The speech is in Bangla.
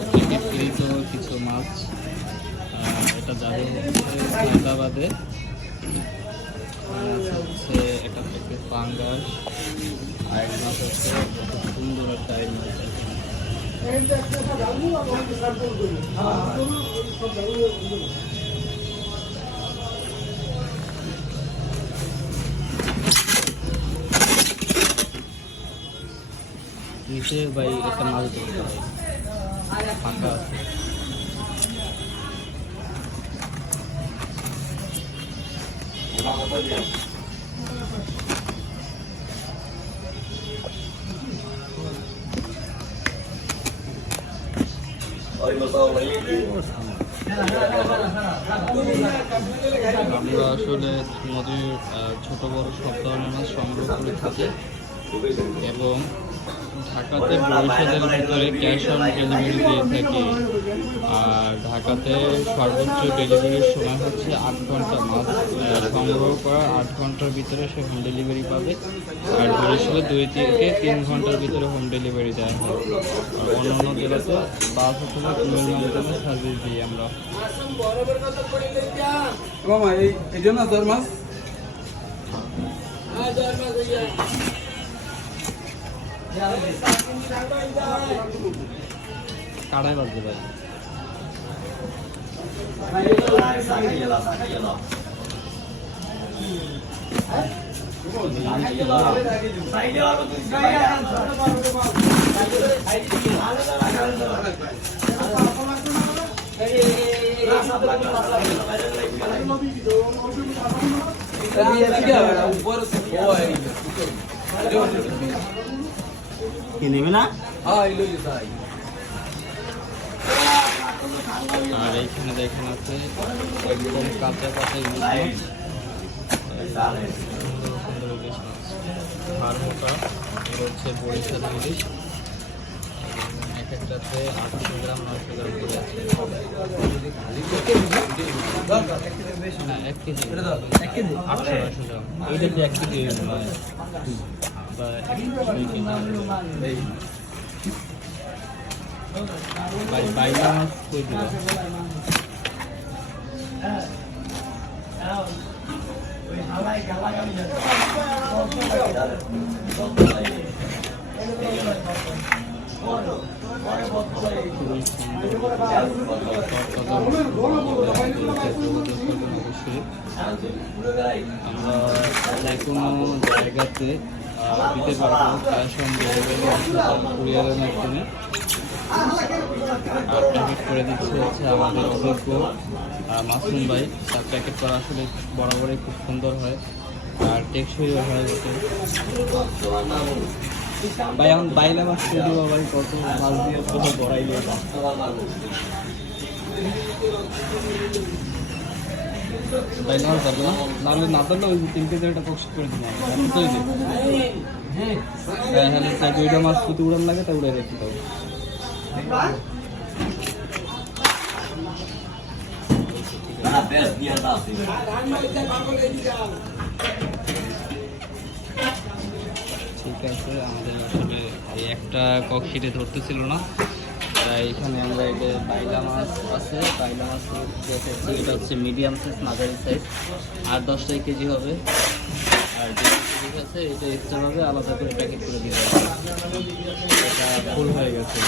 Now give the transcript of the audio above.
আমাদেরকে বিক্রিত কিছু মাছ এটা যাবে হায়দ্রাবাদে হচ্ছে এটা থেকে পাঙ্গাস। আর এক মাছ হচ্ছে সুন্দর একটা মাছ। নিচে ভাই একটা মাছ ধরতে হয় আমরা আসলে আহ, ছোট বড় সব ধরনের মাছ সংগ্রহ করে থাকি। এবং ঢাকাতে বরিশালের ভিতরে ক্যাশ অন ডেলিভারি দিয়ে থাকি। আর ঢাকাতে সর্বোচ্চ ডেলিভারির সময় হচ্ছে আট ঘণ্টা। মাছ সংগ্রহ করা আট ঘণ্টার ভিতরে সে হোম ডেলিভারি পাবে। আর বরিশালে দুই থেকে তিন ঘণ্টার ভিতরে হোম ডেলিভারি দেওয়া হয়। আর অন্যান্য জেলাতে বাস অথবা কুমির মাধ্যমে সার্ভিস দিই আমরা। এই জন্য মাছ? কাড়াই বাজতে পারে উপর কি নেবে না? হ্যাঁ আর এইখানে দেখেন আছে একদম কাঁচা কাঁচা সুন্দর সুন্দর আর মোটা হচ্ছে বরিশাল ইলিশ। এক একটাতে আটশো গ্রাম নয়শো গ্রাম করে আছে। না এক কেজি। এক কেজি। আটশো নয়শো গ্রাম। এইটাতে এক কেজি? এক KG ভাই বাইরে মাছ কই দিল খুবই সুন্দর অবশ্যই আমরা যে কোনো জায়গাতে আহ, দিতে পারব মাধ্যমে প্যাকেট করে দিচ্ছে আমাদের ভাই তার প্যাকেট করা আসলে বরাবরই খুব সুন্দর হয় আর টেকসই হয় ভাই এখন বাইলে মাছ তৈরি ভাই কত মাছ দিয়ে কত বড়াই বড়াইলে বাইলে মাছ ধরবে না নাহলে না ধরলে ওই তিন কেজি একটা কষ্ট করে ওই হ্যাঁ হ্যাঁ তাই দুইটা মাছ যদি উড়ান লাগে তা উড়ে রেখে দেবো ঠিক আছে, আমাদের আসলে একটা ককশিটে ধরতেছিল না। তাই এখানে আমরা এটা বাইলা মাছ আছে বাইলা মাছ দেখেছি এটা হচ্ছে মিডিয়াম সাইজ মাঝারি সাইজ আট দশটাই কেজি হবে। আর যে ঠিক আছে, এটা এক্সট্রাভাবে আলাদা করে প্যাকেট করে দিতে হবে। এটা ফুল হয়ে গেছে।